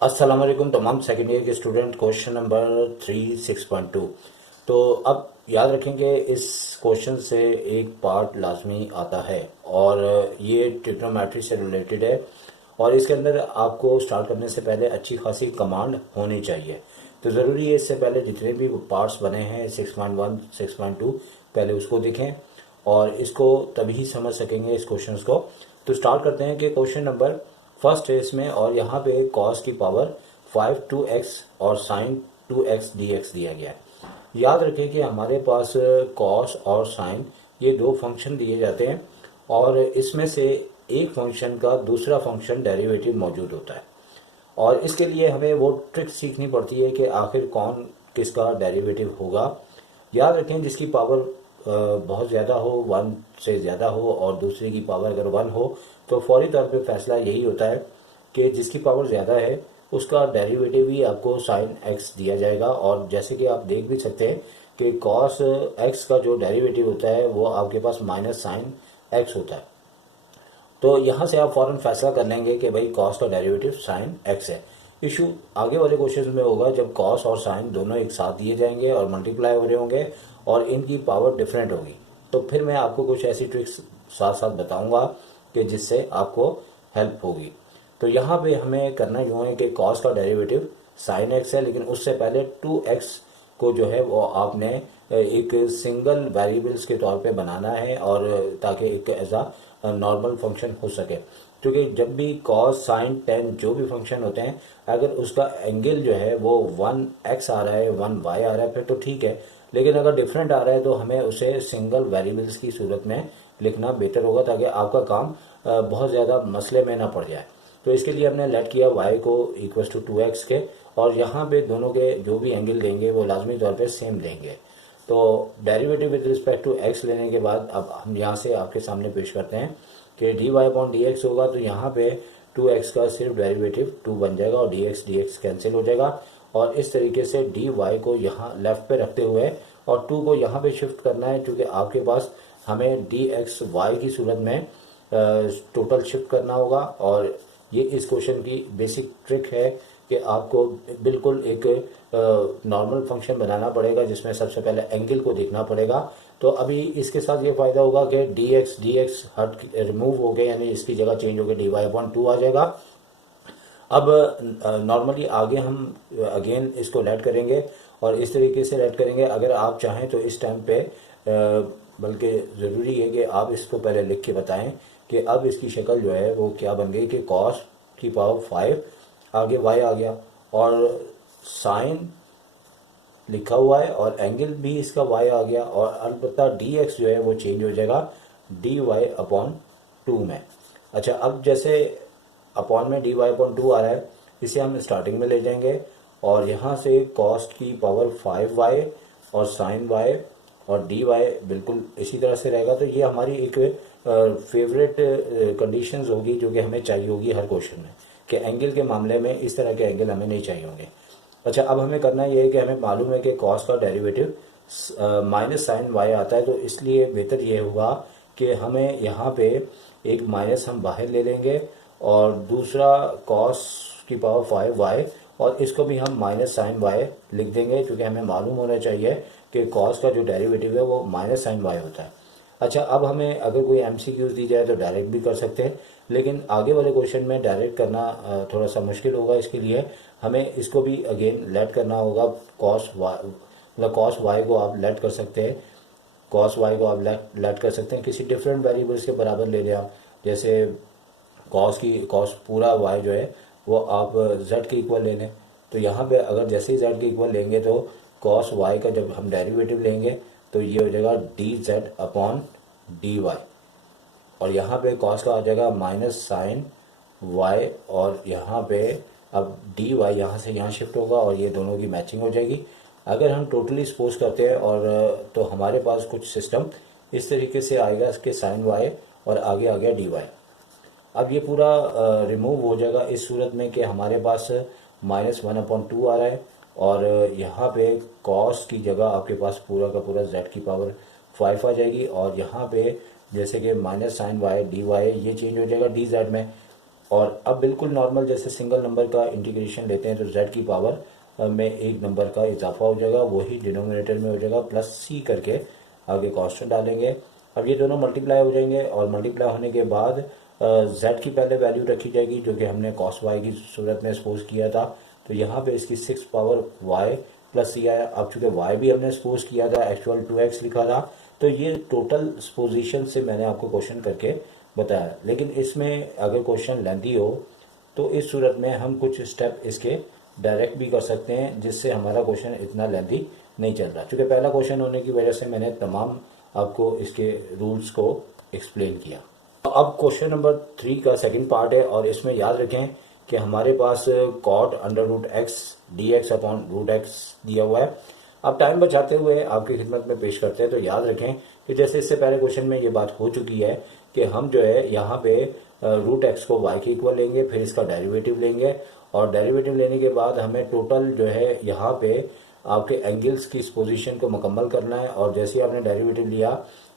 अस्सलाम वालेकुम तमाम सेकेंड ईयर के स्टूडेंट। Question number 3 6.2। तो अब याद रखेंगे इस क्वेश्चन से एक पार्ट लाजमी आता है और ये ट्रिग्नोमेट्री से रिलेटेड है और इसके अंदर आपको स्टार्ट करने से पहले अच्छी खासी कमांड होनी चाहिए। तो ज़रूरी है इससे पहले जितने भी पार्ट्स बने हैं 6.1 6.2 पहले उसको देखें और इसको तभी समझ सकेंगे इस क्वेश्चन को। तो स्टार्ट करते हैं कि क्वेश्चन नंबर फर्स्ट है इसमें और यहाँ पे कॉस की पावर 5 2x और साइन 2x dx दिया गया है। याद रखें कि हमारे पास कॉस और साइन ये दो फंक्शन दिए जाते हैं और इसमें से एक फंक्शन का दूसरा फंक्शन डेरिवेटिव मौजूद होता है और इसके लिए हमें वो ट्रिक सीखनी पड़ती है कि आखिर कौन किसका डेरिवेटिव होगा। याद रखें जिसकी पावर बहुत ज़्यादा हो, 1 से ज़्यादा हो और दूसरे की पावर अगर 1 हो तो फौरी तौर पे फैसला यही होता है कि जिसकी पावर ज़्यादा है उसका डेरिवेटिव ही आपको साइन एक्स दिया जाएगा। और जैसे कि आप देख भी सकते हैं कि कॉस एक्स का जो डेरिवेटिव होता है वो आपके पास माइनस साइन एक्स होता है। तो यहाँ से आप फौरन फैसला कर लेंगे कि भाई कॉस का डेरिवेटिव साइन एक्स है। इशू आगे वाले क्वेश्चन में होगा जब कॉस और साइन दोनों एक साथ दिए जाएंगे और मल्टीप्लाई हो रहे होंगे और इनकी पावर डिफरेंट होगी, तो फिर मैं आपको कुछ ऐसी ट्रिक्स साथ साथ बताऊंगा कि जिससे आपको हेल्प होगी। तो यहाँ पे हमें करना यूँ है कि कॉस का डेरिवेटिव साइन एक्स है, लेकिन उससे पहले 2x को जो है वो आपने एक सिंगल वेरिएबल्स के तौर पे बनाना है और ताकि एक ऐसा नॉर्मल फंक्शन हो सके। क्योंकि जब भी कॉस साइन टेन जो भी फंक्शन होते हैं अगर उसका एंगल जो है वो 1x आ रहा है 1y आ रहा है फिर तो ठीक है, लेकिन अगर डिफरेंट आ रहा है तो हमें उसे सिंगल वेरिएबल्स की सूरत में लिखना बेहतर होगा ताकि आपका काम बहुत ज़्यादा मसले में ना पड़ जाए। तो इसके लिए हमने लेट किया y को इक्वल टू 2x के और यहाँ पे दोनों के जो भी एंगल देंगे वो लाजमी तौर पे सेम देंगे। तो derivative with respect to x लेने के बाद अब हम यहाँ से आपके सामने पेश करते हैं कि dy/dx होगा। तो यहाँ पे 2x का सिर्फ डेरिवेटिव 2 बन जाएगा और dx कैंसिल हो जाएगा और इस तरीके से dy को यहाँ लेफ्ट पे रखते हुए और 2 को यहाँ पे शिफ्ट करना है क्योंकि आपके पास हमें dxy की सूरत में टोटल शिफ्ट करना होगा। और ये इस क्वेश्चन की बेसिक ट्रिक है कि आपको बिल्कुल एक नॉर्मल फंक्शन बनाना पड़ेगा जिसमें सबसे पहले एंगल को देखना पड़ेगा। तो अभी इसके साथ ये फायदा होगा कि dx हट रिमूव हो गए, यानी इसकी जगह चेंज हो गई dy/2 आ जाएगा। अब नॉर्मली आगे हम अगेन इसको लेट करेंगे और इस तरीके से लेट करेंगे। अगर आप चाहें तो इस टाइम पे बल्कि ज़रूरी है कि आप इसको पहले लिख के बताएं कि अब इसकी शक्ल जो है वो क्या बन गई कि कॉस की पावर 5 आगे y आ गया और साइन लिखा हुआ है और एंगल भी इसका y आ गया और अलबत्ता dx जो है वो चेंज हो जाएगा dy/2 में। अच्छा, अब जैसे अपॉन में dy/2 आ रहा है इसे हम स्टार्टिंग में ले जाएंगे और यहाँ से कॉस की पावर 5y और साइन y और dy बिल्कुल इसी तरह से रहेगा। तो ये हमारी एक फेवरेट कंडीशंस होगी जो कि हमें चाहिए होगी हर क्वेश्चन में कि एंगल के मामले में इस तरह के एंगल हमें नहीं चाहिए होंगे। अच्छा, अब हमें करना ये है कि हमें मालूम है कि कॉस का डेरिवेटिव माइनस साइन y आता है, तो इसलिए बेहतर ये होगा कि हमें यहाँ पे एक माइनस हम बाहर ले लेंगे और दूसरा कॉस की पावर 5y और इसको भी हम माइनस साइन y लिख देंगे क्योंकि हमें मालूम होना चाहिए कि कॉस का जो डेरिवेटिव है वो माइनस साइन y होता है। अच्छा, अब हमें अगर कोई MCQs दी जाए तो डायरेक्ट भी कर सकते हैं, लेकिन आगे वाले क्वेश्चन में डायरेक्ट करना थोड़ा सा मुश्किल होगा। इसके लिए हमें इसको भी अगेन लेट करना होगा। कॉस y को आप लेट कर सकते हैं, कॉस y को आप लेट कर सकते हैं किसी डिफरेंट वेरिएबल्स के बराबर ले लें आप। जैसे कॉस पूरा y जो है वो आप z के इक्वल ले लें। तो यहाँ पे अगर जैसे ही z के इक्वल लेंगे तो कॉस y का जब हम डेरिवेटिव लेंगे तो ये हो जाएगा dz/dy और यहाँ पे कॉस का आ जाएगा माइनस साइन y और यहाँ पे अब dy यहाँ से यहाँ शिफ्ट होगा और ये दोनों की मैचिंग हो जाएगी। अगर हम टोटली सपोज करते हैं और तो हमारे पास कुछ सिस्टम इस तरीके से आएगा कि साइन y और आगे आ गया dy। अब ये पूरा रिमूव हो जाएगा इस सूरत में कि हमारे पास -1/2 आ रहा है और यहाँ पे कॉस की जगह आपके पास पूरा का पूरा z की पावर 5 आ जाएगी और यहाँ पे जैसे कि minus sine y d y ये चेंज हो जाएगा डी जेड में। और अब बिल्कुल नॉर्मल जैसे सिंगल नंबर का इंटीग्रेशन लेते हैं तो जेड की पावर में एक नंबर का इजाफा हो जाएगा, वही डिनोमिनेटर में हो जाएगा, प्लस सी करके आगे कांस्टेंट डालेंगे। अब ये दोनों मल्टीप्लाई हो जाएंगे और मल्टीप्लाई होने के बाद जेड की पहले वैल्यू रखी जाएगी जो कि हमने कॉस वाई की सूरत में सपोज किया था। तो यहाँ पे इसकी 6 पावर वाई प्लस सी आया। अब चूंकि वाई भी हमने सपोज किया था, एक्चुअल 2x लिखा था, तो ये टोटल सपोजिशन से मैंने आपको क्वेश्चन करके बताया। लेकिन इसमें अगर क्वेश्चन लेंथी हो तो इस सूरत में हम कुछ स्टेप इसके डायरेक्ट भी कर सकते हैं, जिससे हमारा क्वेश्चन इतना लेंथी नहीं चल रहा। क्योंकि पहला क्वेश्चन होने की वजह से मैंने तमाम आपको इसके रूल्स को एक्सप्लेन किया। अब क्वेश्चन नंबर 3 का सेकंड पार्ट है और इसमें याद रखें कि हमारे पास cot under root x d x upon root x दिया हुआ है। अब टाइम बचाते हुए आपकी खिदमत में पेश करते हैं। तो याद रखें कि जैसे इससे पहले क्वेश्चन में ये बात हो चुकी है कि हम जो है यहाँ पे रूट एक्स को वाई के इक्वल लेंगे, फिर इसका डेरिवेटिव लेंगे और डेरिवेटिव लेने के बाद हमें टोटल जो है यहाँ पे आपके एंगल्स की इस पोजीशन को मुकम्मल करना है। और जैसे ही आपने डेरिवेटिव लिया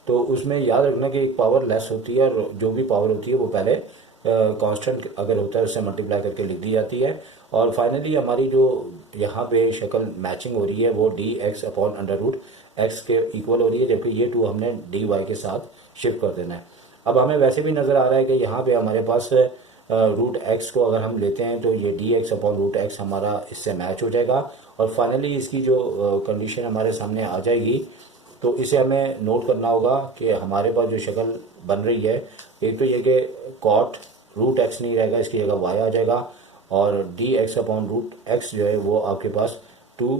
तो उसमें याद रखना कि एक पावर लेस होती है और जो भी पावर होती है वो पहले कांस्टेंट अगर होता है उससे मल्टीप्लाई करके लिख दी जाती है। और फाइनली हमारी जो यहाँ पे शक्ल मैचिंग हो रही है वो d x upon under root x के इक्वल हो रही है, जबकि ये 2 हमने डी वाई के साथ शिफ्ट कर देना है। अब हमें वैसे भी नज़र आ रहा है कि यहाँ पे हमारे पास रूट एक्स को अगर हम लेते हैं तो ये d x upon root x हमारा इससे मैच हो जाएगा। और फाइनली इसकी जो कंडीशन हमारे सामने आ जाएगी तो इसे हमें नोट करना होगा कि हमारे पास जो शक्ल बन रही है, एक तो ये कि कॉट रूट एक्स नहीं रहेगा, इसकी जगह वाई आ जाएगा और d x upon root x जो है वो आपके पास 2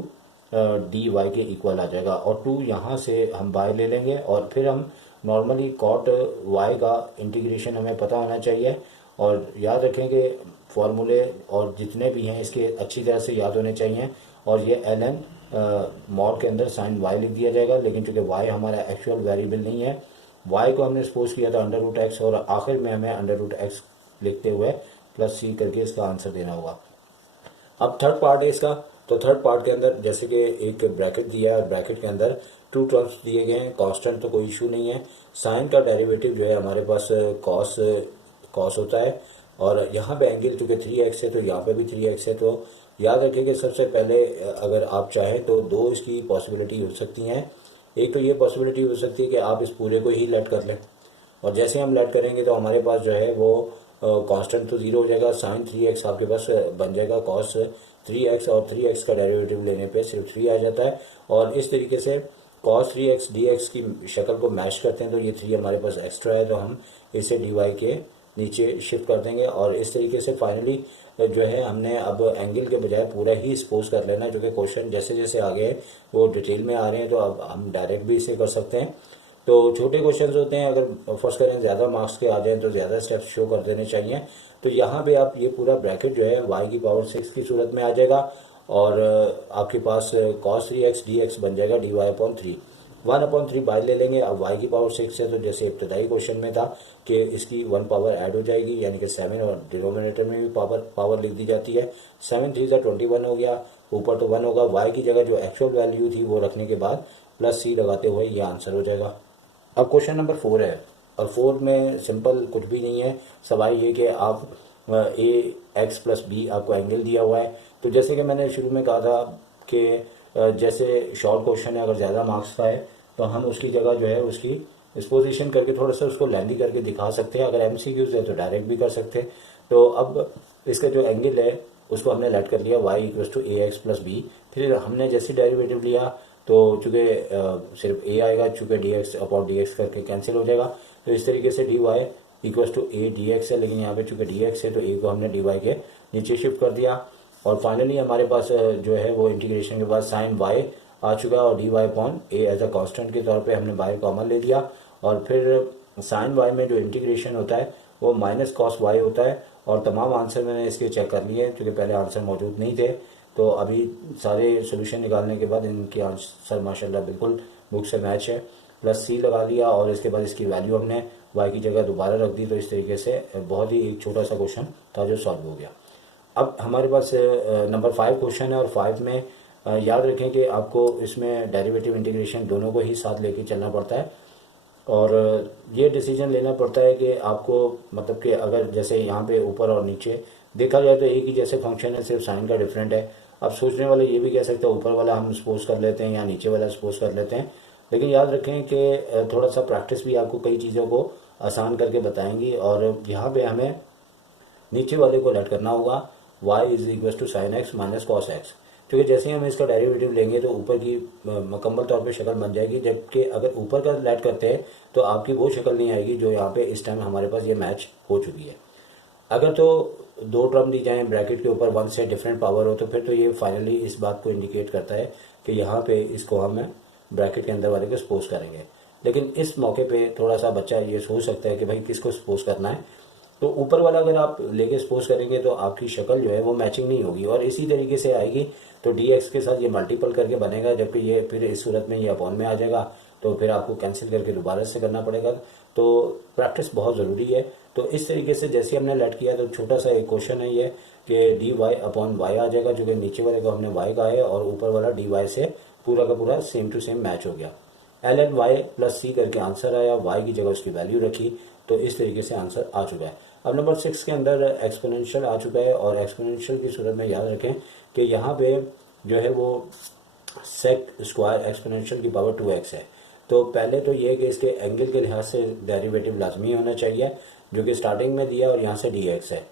डी वाई के इक्वल आ जाएगा। और 2 यहाँ से हम वाई ले लेंगे और फिर हम नॉर्मली कॉट वाई का इंटीग्रेशन हमें पता होना चाहिए। और याद रखें कि फॉर्मूले और जितने भी हैं इसके अच्छी तरह से याद होने चाहिए। और ये एल एन मॉड के अंदर साइन वाई लिख दिया जाएगा, लेकिन चूंकि वाई हमारा एक्चुअल वेरिएबल नहीं है, वाई को हमने सपोज किया था अंडर रूट एक्स और आखिर में हमें अंडर रूट एक्स लिखते हुए प्लस सी करके इसका आंसर देना होगा। अब थर्ड पार्ट है इसका। तो थर्ड पार्ट के अंदर जैसे कि एक ब्रैकेट दिया है और ब्रैकेट के अंदर 2 टर्म्स दिए गए हैं, कांस्टेंट तो कोई इशू नहीं है। साइन का डेरिवेटिव जो है हमारे पास कॉस होता है और यहाँ पे एंगल चूंकि 3x है तो यहाँ पे भी 3x है। तो याद रखिए कि सबसे पहले अगर आप चाहें तो 2 इसकी पॉसिबिलिटी हो सकती हैं। एक तो ये पॉसिबिलिटी हो सकती है कि आप इस पूरे को ही लेट कर लें और जैसे हम लेट करेंगे तो हमारे पास जो है वो कांस्टेंट तो 0 हो जाएगा, साइन 3x आपके पास बन जाएगा कॉस 3x और 3x का डेरिवेटिव लेने पे सिर्फ 3 आ जाता है। और इस तरीके से cos 3x dx की शक्ल को मैच करते हैं तो ये 3 हमारे पास एक्स्ट्रा है तो हम इसे dy के नीचे शिफ्ट कर देंगे। और इस तरीके से फाइनली जो है हमने अब एंगल के बजाय पूरा ही सपोज कर लेना है, जो कि क्वेश्चन जैसे जैसे आगे वो डिटेल में आ रहे हैं तो अब हम डायरेक्ट भी इसे कर सकते हैं। तो छोटे क्वेश्चन होते हैं, अगर फर्स्ट करें ज़्यादा मार्क्स के आ जाएं तो ज़्यादा स्टेप्स शो कर देने चाहिए। तो यहाँ पे आप ये पूरा ब्रैकेट जो है y की पावर 6 की सूरत में आ जाएगा और आपके पास cos 3x dx बन जाएगा dy अपॉन 3 1/3 बाई ले लेंगे। अब y की पावर 6 है तो जैसे इब्तदाई क्वेश्चन में था कि इसकी 1 पावर ऐड हो जाएगी, यानी कि 7 और डिनोमिनेटर में भी पावर लिख दी जाती है। 7 3 21 हो गया, ऊपर तो 1 होगा। y की जगह जो एक्चुअल वैल्यू थी वो रखने के बाद प्लस सी लगाते हुए ये आंसर हो जाएगा। अब क्वेश्चन नंबर 4 है और 4 में सिंपल कुछ भी नहीं है, सवाल ये कि आप ए एक्स प्लस बी आपको एंगल दिया हुआ है। तो जैसे कि मैंने शुरू में कहा था कि जैसे शॉर्ट क्वेश्चन है, अगर ज़्यादा मार्क्स का है तो हम उसकी जगह जो है उसकी इस पोजीशन करके थोड़ा सा उसको लेंदी करके दिखा सकते हैं। अगर एमसीक्यूज है तो डायरेक्ट भी कर सकते हैं। तो अब इसका जो एंगल है उसको हमने लेट कर लिया y equal to a x plus b. फिर हमने जैसे डेरिवेटिव लिया तो चूंकि सिर्फ a आएगा, चूंकि dx अपॉन dx करके कैंसिल हो जाएगा। तो इस तरीके से dy equal to a d x है, लेकिन यहाँ पे चूंकि dx है तो a को हमने dy के नीचे शिफ्ट कर दिया। और फाइनली हमारे पास जो है वो इंटीग्रेशन के बाद साइन y आ चुका है और dy upon a as a constant के तौर पे हमने y कॉमन ले लिया। और फिर साइन y में जो इंटीग्रेशन होता है वो माइनस कॉस y होता है। और तमाम आंसर मैंने इसके चेक कर लिए क्योंकि पहले आंसर मौजूद नहीं थे। तो अभी सारे सोल्यूशन निकालने के बाद इनके आंसर माशाल्लाह बिल्कुल बुक से मैच है। प्लस सी लगा लिया और इसके बाद इसकी वैल्यू हमने y की जगह दोबारा रख दी। तो इस तरीके से बहुत ही एक छोटा सा क्वेश्चन था जो सॉल्व हो गया। अब हमारे पास नंबर 5 क्वेश्चन है और 5 में याद रखें कि आपको इसमें डेरिवेटिव इंटीग्रेशन दोनों को ही साथ लेके चलना पड़ता है। और ये डिसीजन लेना पड़ता है कि आपको मतलब कि अगर जैसे यहाँ पे ऊपर और नीचे देखा जाए तो एक ही जैसे फंक्शन है, सिर्फ साइन का डिफरेंट है। अब सोचने वाले ये भी कह सकते हैं ऊपर वाला हम सपोज कर लेते हैं या नीचे वाला सपोज कर लेते हैं, लेकिन याद रखें कि थोड़ा सा प्रैक्टिस भी आपको कई चीज़ों को आसान करके बताएंगी। और यहाँ पे हमें नीचे वाले को लेट करना होगा y is equal to sine x minus cos x, क्योंकि जैसे ही हम इसका डेरिवेटिव लेंगे तो ऊपर की मुकम्मल तौर पे शक्ल बन जाएगी, जबकि अगर ऊपर का लेट करते हैं तो आपकी वो शक्ल नहीं आएगी जो यहाँ पे इस टाइम हमारे पास ये मैच हो चुकी है। अगर तो दो टर्म दी जाए ब्रैकेट के ऊपर वन से डिफरेंट पावर हो तो फिर तो ये फाइनली इस बात को इंडिकेट करता है कि यहाँ पे इसको हम ब्रैकेट के अंदर वाले को सपोज करेंगे। लेकिन इस मौके पे थोड़ा सा बच्चा ये सोच सकता है कि भाई किसको सपोज करना है, तो ऊपर वाला अगर आप लेके सपोज करेंगे तो आपकी शक्ल जो है वो मैचिंग नहीं होगी और इसी तरीके से आएगी। तो डी एक्स के साथ ये मल्टीपल करके बनेगा, जबकि ये फिर इस सूरत में ये अपॉन में आ जाएगा, तो फिर आपको कैंसिल करके दोबारा से करना पड़ेगा। तो प्रैक्टिस बहुत ज़रूरी है। तो इस तरीके से जैसे हमने लेट किया तो छोटा सा एक क्वेश्चन है ये कि डी वाई अपॉन वाई आ जाएगा, जो कि नीचे वाले को हमने वाई कहा है और ऊपर वाला डी वाई से पूरा का पूरा सेम टू सेम मैच हो गया। एल एन वाई प्लस सी करके आंसर आया, वाई की जगह उसकी वैल्यू रखी, तो इस तरीके से आंसर आ चुका है। अब नंबर 6 के अंदर एक्सपोनेंशियल आ चुका है और एक्सपोनेंशियल की सूरत में याद रखें कि यहाँ पे जो है वो सेक स्क्वायर एक्सपोनेंशियल की पावर 2x है। तो पहले तो ये है कि इसके एंगल के लिहाज से डेरिवेटिव लाजमी होना चाहिए, जो कि स्टार्टिंग में दिया और यहाँ से dx है।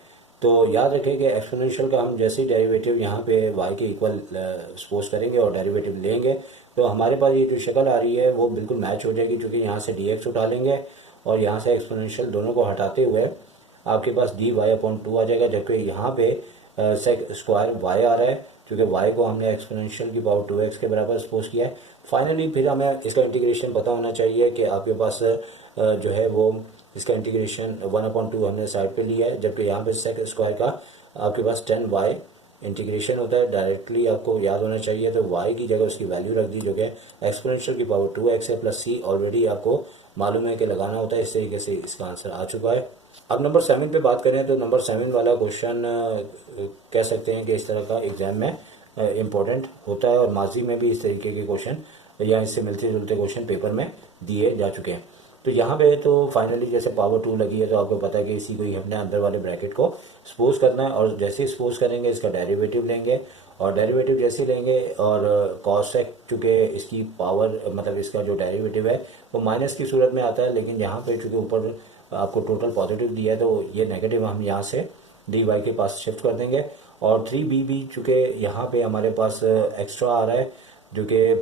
तो याद रखें कि एक्सपोनेंशियल का हम जैसे ही डेरिवेटिव यहाँ पे y के इक्वल सपोज करेंगे और डेरिवेटिव लेंगे तो हमारे पास ये जो शक्ल आ रही है वो बिल्कुल मैच हो जाएगी, क्योंकि यहाँ से dx उठा लेंगे और यहाँ से एक्सपोनेंशियल दोनों को हटाते हुए आपके पास dy अपॉन 2 आ जाएगा, जबकि यहाँ पे सेक स्क्वायर y आ रहा है, क्योंकि y को हमने एक्सपोनेंशियल की पावर 2x के बराबर सपोज किया है। फाइनली फिर हमें इसका इंटीग्रेशन पता होना चाहिए कि आपके पास जो है वो इसका इंटीग्रेशन 1/2 हमने साइड पे लिया है, जबकि यहाँ पे सेक स्क्वायर का आपके पास 10y इंटीग्रेशन होता है। डायरेक्टली आपको याद होना चाहिए, तो y की जगह उसकी वैल्यू रख दी जो कि एक्सपोनेंशियल की पावर 2x है प्लस c ऑलरेडी आपको मालूम है कि लगाना होता है। इस तरीके से इसका आंसर आ चुका है। अब नंबर 7 पे बात करें तो नंबर 7 वाला क्वेश्चन कह सकते हैं कि इस तरह का एग्जाम में इम्पोर्टेंट होता है और माजी में भी इस तरीके के क्वेश्चन या इससे मिलते जुलते क्वेश्चन पेपर में दिए जा चुके हैं। तो यहाँ पे तो फाइनली जैसे पावर 2 लगी है तो आपको पता है कि इसी को ही हमने अंदर वाले ब्रैकेट को सपोज करना है और जैसे ही सपोज करेंगे इसका डेरिवेटिव लेंगे और डेरिवेटिव जैसे लेंगे और कॉस सेक चूँकि इसकी पावर मतलब इसका जो डेरिवेटिव है वो माइनस की सूरत में आता है, लेकिन यहाँ पे चूँकि ऊपर आपको टोटल पॉजिटिव दिया है तो ये नेगेटिव हम यहाँ से डी वाई के पास शिफ्ट कर देंगे। और 3b भी चूँकि यहाँ पे हमारे पास एक्स्ट्रा आ रहा है, जो कि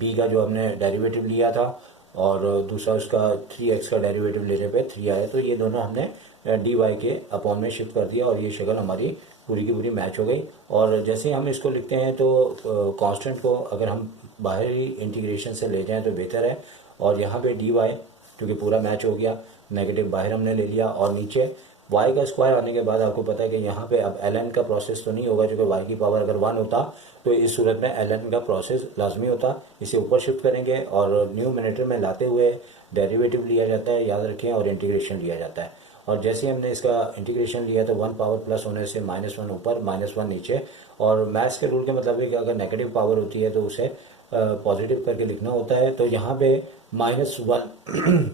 b का जो हमने डेरिवेटिव लिया था और दूसरा उसका 3x का डेरिवेटिव लेने पे 3 आया, तो ये दोनों हमने डी वाई के अपॉन में शिफ्ट कर दिया और ये शक्ल हमारी पूरी की पूरी मैच हो गई। और जैसे ही हम इसको लिखते हैं तो कांस्टेंट को अगर हम बाहरी इंटीग्रेशन से ले जाएं तो बेहतर है। और यहाँ पे डी वाई क्योंकि पूरा मैच हो गया, नेगेटिव बाहर हमने ले लिया और नीचे y का स्क्वायर आने के बाद आपको पता है कि यहाँ पे अब ln का प्रोसेस तो नहीं होगा, क्योंकि y की पावर अगर 1 होता तो इस सूरत में ln का प्रोसेस लाजमी होता। इसे ऊपर शिफ्ट करेंगे और न्यूमरेटर में लाते हुए डेरिवेटिव लिया जाता है, याद रखें, और इंटीग्रेशन लिया जाता है। और जैसे हमने इसका इंटीग्रेशन लिया तो 1 पावर प्लस होने से -1 ऊपर -1 नीचे, और मैथ्स के रूल के मुताबिक अगर नेगेटिव पावर होती है तो उसे पॉजिटिव करके लिखना होता है। तो यहाँ पे -1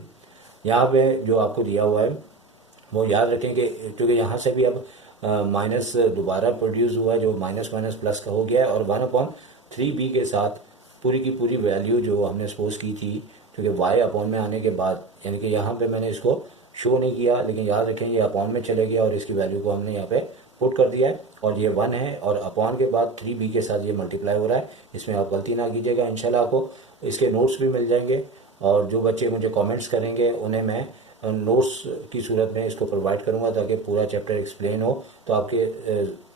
यहाँ पे जो आपको दिया हुआ है वो याद रखें कि क्योंकि यहाँ से भी अब माइनस दोबारा प्रोड्यूस हुआ है जो माइनस माइनस प्लस का हो गया है और 1/3b के साथ पूरी की पूरी वैल्यू जो हमने सपोज की थी, क्योंकि y अपॉन में आने के बाद, यानी कि यहाँ पे मैंने इसको शो नहीं किया लेकिन याद रखें ये अपॉन में चले गया और इसकी वैल्यू को हमने यहाँ पे पुट कर दिया है और ये 1 है और अपॉन के बाद 3b के साथ ये मल्टीप्लाई हो रहा है। इसमें आप गलती ना कीजिएगा। इंशाल्लाह आपको इसके नोट्स भी मिल जाएंगे और जो बच्चे मुझे कमेंट्स करेंगे उन्हें मैं नोट्स की सूरत में इसको प्रोवाइड करूंगा ताकि पूरा चैप्टर एक्सप्लेन हो, तो आपके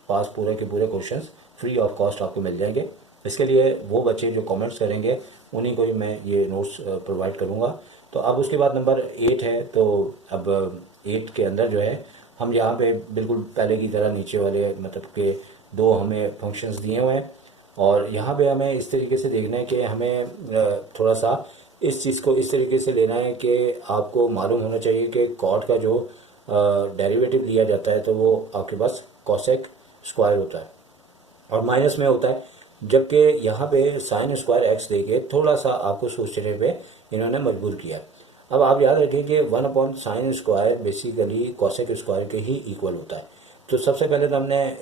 पास पूरे के पूरे क्वेश्चंस फ्री ऑफ कॉस्ट आपको मिल जाएंगे। इसके लिए वो बच्चे जो कमेंट्स करेंगे उन्हीं को ही मैं ये नोट्स प्रोवाइड करूंगा। तो अब उसके बाद नंबर 8 है, तो अब 8 के अंदर जो है हम यहाँ पे बिल्कुल पहले की तरह नीचे वाले मतलब के दो हमें फंक्शंस दिए हुए हैं और यहाँ पे हमें इस तरीके से देखना है कि हमें थोड़ा सा इस चीज़ को इस तरीके से लेना है कि आपको मालूम होना चाहिए कि कॉट का जो डेरिवेटिव लिया जाता है तो वो आपके पास कॉसेक स्क्वायर होता है और माइनस में होता है, जबकि यहाँ पे साइन स्क्वायर एक्स देके थोड़ा सा आपको सोचने पे इन्होंने मजबूर किया। अब आप याद रखिए कि 1/sin² बेसिकली कॉसेक स्क्वायर के ही इक्वल होता है। तो सबसे पहले तो हमने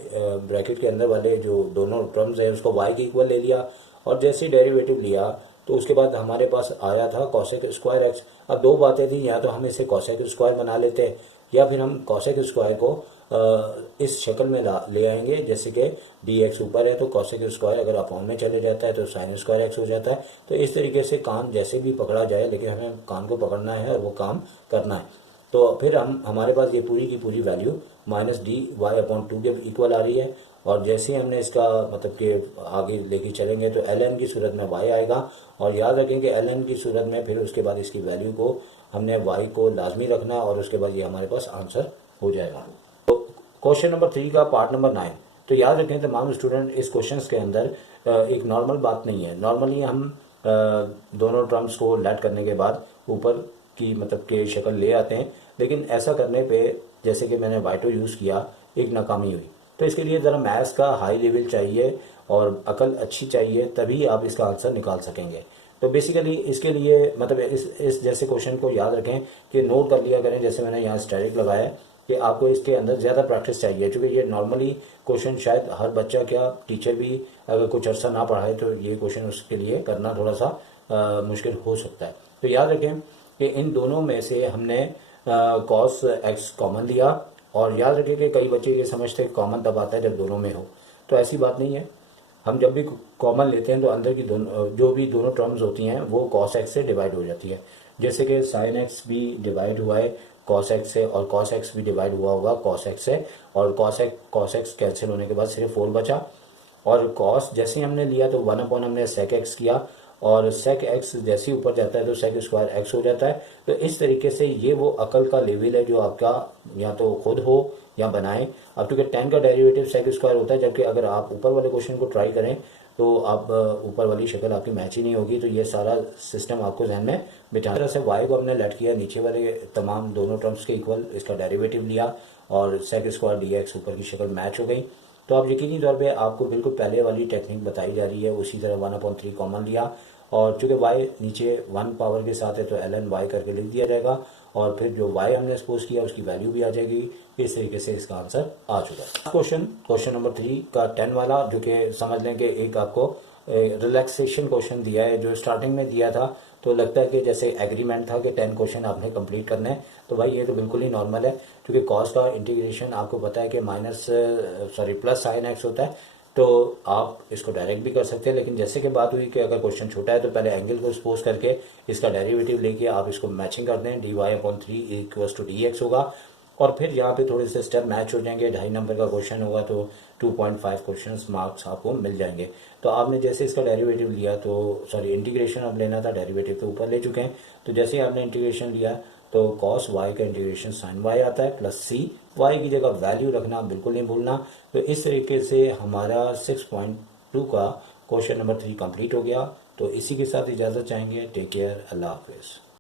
ब्रैकेट के अंदर वाले जो दोनों टर्म्स है उसको y के इक्वल ले लिया, और जैसे ही डेरिवेटिव लिया तो उसके बाद हमारे पास आया था कॉसेक स्क्वायर एक्स। अब दो बातें थी, या तो हम इसे कॉसेक स्क्वायर बना लेते या फिर हम कॉसेक स्क्वायर को इस शक्ल में ले आएंगे, जैसे कि डी एक्स ऊपर है तो कॉसेक स्क्वायर अगर अपॉन में चले जाता है तो साइन स्क्वायर एक्स हो जाता है। तो इस तरीके से कान जैसे भी पकड़ा जाए, लेकिन हमें कान को पकड़ना है और वो काम करना है। तो फिर हमारे पास ये पूरी की पूरी वैल्यू -dy/2 के इक्वल आ रही है, और जैसे ही हमने इसका मतलब कि आगे लेके चलेंगे तो ln की सूरत में y आएगा, और याद रखें कि ln की सूरत में फिर उसके बाद इसकी वैल्यू को हमने y को लाजमी रखना, और उसके बाद ये हमारे पास आंसर हो जाएगा। तो क्वेश्चन नंबर 3 का पार्ट नंबर 9। तो याद रखें तमाम स्टूडेंट, इस क्वेश्चन के अंदर एक नॉर्मल बात नहीं है। नॉर्मली हम दोनों टर्म्स को लेट करने के बाद ऊपर की मतलब के शक्ल ले आते हैं, लेकिन ऐसा करने पे जैसे कि मैंने y2 यूज़ किया, एक नाकामी हुई। तो इसके लिए ज़रा मैथ्स का हाई लेवल चाहिए और अकल अच्छी चाहिए, तभी आप इसका आंसर निकाल सकेंगे। तो बेसिकली इसके लिए मतलब इस जैसे क्वेश्चन को याद रखें कि नोट कर लिया करें, जैसे मैंने यहाँ स्टैटिक लगाया है कि आपको इसके अंदर ज़्यादा प्रैक्टिस चाहिए, क्योंकि ये नॉर्मली क्वेश्चन शायद हर बच्चा क्या टीचर भी अगर कुछ अर्सा ना पढ़ाए तो ये क्वेश्चन उसके लिए करना थोड़ा सा मुश्किल हो सकता है। तो याद रखें कि इन दोनों में से हमने कॉस एक्स कॉमन लिया, और याद रखें कि कई बच्चे ये समझते हैं कॉमन तब आता है जब दोनों में हो, तो ऐसी बात नहीं है। हम जब भी कॉमन लेते हैं तो अंदर की जो भी दोनों टर्म्स होती हैं वो कॉस एक्स से डिवाइड हो जाती है। जैसे कि साइन एक्स भी डिवाइड हुआ है कॉस एक्स से, और कॉस एक्स भी डिवाइड हुआ होगा कॉस एक्स से, और कॉस एक्स कैंसिल होने के बाद सिर्फ 4 बचा। और कॉस जैसे ही हमने लिया तो 1/, हमने सेक एक्स किया, और सेक एक्स जैसे ही ऊपर जाता है तो सेक स्क्वायर एक्स हो जाता है। तो इस तरीके से ये वो अकल का लेवल है जो आपका या तो खुद हो या बनाएं। अब क्योंकि 10 का डेरिवेटिव सेक स्क्वायर होता है, जबकि अगर आप ऊपर वाले क्वेश्चन को ट्राई करें तो आप ऊपर वाली शक्ल आपकी मैच ही नहीं होगी। तो ये सारा सिस्टम आपको ध्यान में बिठाना। तरह से y को हमने लेट किया नीचे वाले तमाम दोनों टर्म्स के इक्वल, इसका डेरिवेटिव लिया, और सेक स्क्वायर डी एक्स ऊपर की शक्ल मैच हो गई। तो आप यकीनी तौर पे आपको बिल्कुल पहले वाली टेक्निक बताई जा रही है, उसी तरह 1/3 कॉमन लिया, और चूंकि y नीचे 1 पावर के साथ है तो ln y करके लिख दिया जाएगा, और फिर जो y हमने सपोज किया उसकी वैल्यू भी आ जाएगी। इस तरीके से इसका आंसर आ चुका है। क्वेश्चन नंबर 3 का 10 वाला, जो कि समझ लें कि एक आपको रिलैक्सेशन क्वेश्चन दिया है, जो स्टार्टिंग में दिया था तो लगता है कि जैसे एग्रीमेंट था कि 10 क्वेश्चन आपने कंप्लीट करने हैं। तो भाई ये तो बिल्कुल ही नॉर्मल है, क्योंकि कॉस का इंटीग्रेशन आपको पता है कि प्लस साइन एक्स होता है, तो आप इसको डायरेक्ट भी कर सकते हैं। लेकिन जैसे कि बात हुई कि अगर क्वेश्चन छोटा है तो पहले एंगल को सपोज करके इसका डेरिवेटिव लेके आप इसको मैचिंग कर दें, dy/3 = dx होगा, और फिर यहाँ पे थोड़े से स्टेप मैच हो जाएंगे। 2.5 नंबर का क्वेश्चन होगा तो 2.5 क्वेश्चन मार्क्स आपको मिल जाएंगे। तो आपने जैसे इसका डेरिवेटिव लिया तो इंटीग्रेशन अब लेना था, डेरिवेटिव तो ऊपर ले चुके हैं। तो जैसे ही आपने इंटीग्रेशन लिया तो कॉस y का इंटीग्रेशन साइन y आता है, प्लस c, y की जगह वैल्यू रखना बिल्कुल नहीं भूलना। तो इस तरीके से हमारा 6.2 का क्वेश्चन नंबर 3 कंप्लीट हो गया। तो इसी के साथ इजाज़त चाहेंगे। टेक केयर, अल्लाह हाफिज़।